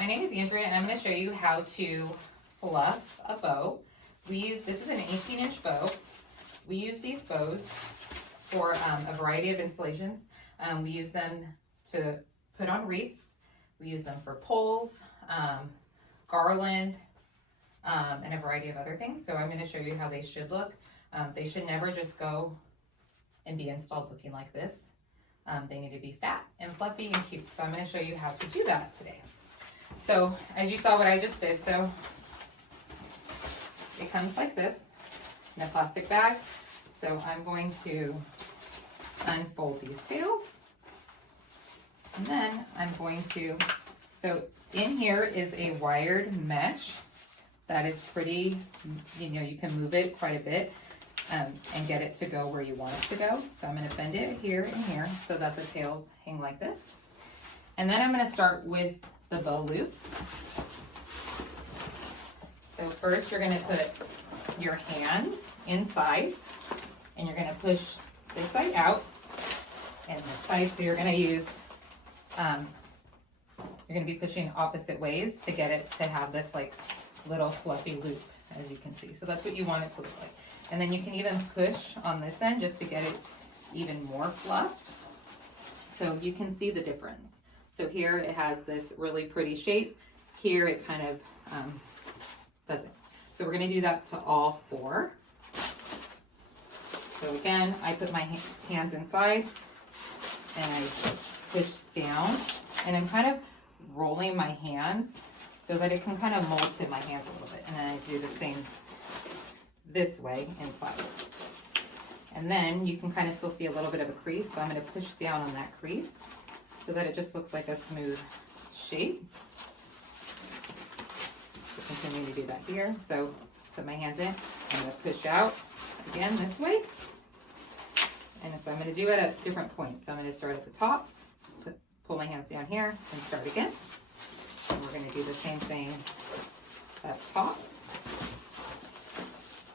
My name is Andrea and I'm going to show you how to fluff a bow. This is an 18-inch bow. We use these bows for a variety of installations. We use them to put on wreaths. We use them for poles, garland, and a variety of other things. So I'm going to show you how they should look. They should never just go and be installed looking like this. They need to be fat and fluffy and cute. So I'm going to show you how to do that today. So as you saw what I just did, so it comes like this in a plastic bag. So I'm going to unfold these tails. And then I'm going to, so in here is a wired mesh that is pretty, you can move it quite a bit and get it to go where you want it to go. So I'm going to bend it here and here so that the tails hang like this. And then I'm going to start with the bow loops. So first you're going to put your hands inside and you're going to push this side out and this side. So you're going to use, you're going to be pushing opposite ways to get it to have this like little fluffy loop, as you can see. So that's what you want it to look like. And then you can even push on this end just to get it even more fluffed. So you can see the difference. So here it has this really pretty shape. Here it kind of doesn't. So we're going to do that to all four. So again, I put my hands inside and I push down and I'm kind of rolling my hands so that it can kind of mold to my hands a little bit. And then I do the same this way inside. And then you can kind of still see a little bit of a crease. So I'm going to push down on that crease so that it just looks like a smooth shape. So continue to do that here. So put my hands in. I'm going to push out again this way. And so I'm going to do it at different points. So I'm going to start at the top, pull my hands down here, and start again. And we're going to do the same thing up top.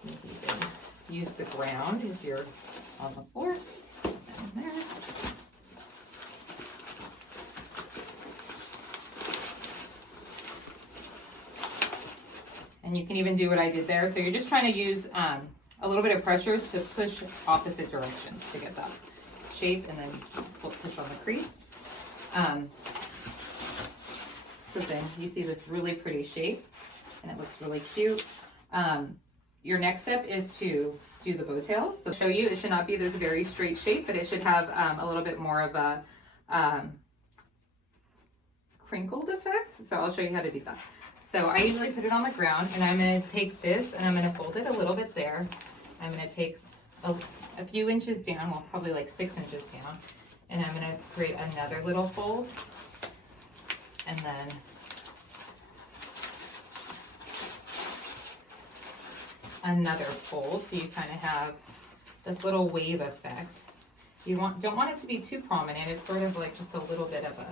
You can use the ground if you're on the floor. Down there. And you can even do what I did there. So you're just trying to use a little bit of pressure to push opposite directions to get that shape and then push on the crease. So then you see this really pretty shape and it looks really cute. Your next step is to do the bow tails. So to show you, it should not be this very straight shape, but it should have a little bit more of a crinkled effect. So I'll show you how to do that. So I usually put it on the ground and I'm going to take this and I'm going to fold it a little bit there. I'm going to take a few inches down, well probably like 6 inches down, and I'm going to create another little fold and then another fold, so you kind of have this little wave effect. You don't want it to be too prominent. It's sort of like just a little bit of a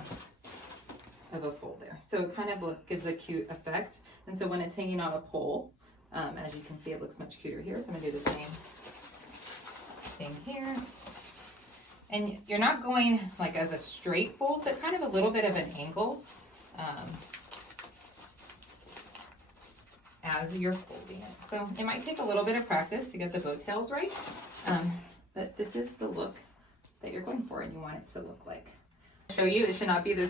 fold there. So it kind of gives a cute effect. And so when it's hanging on a pole, as you can see, it looks much cuter here. So I'm gonna do the same thing here. And you're not going like as a straight fold, but kind of a little bit of an angle as you're folding it. So it might take a little bit of practice to get the bow tails right, but this is the look that you're going for and you want it to look like. Show you, it should not be this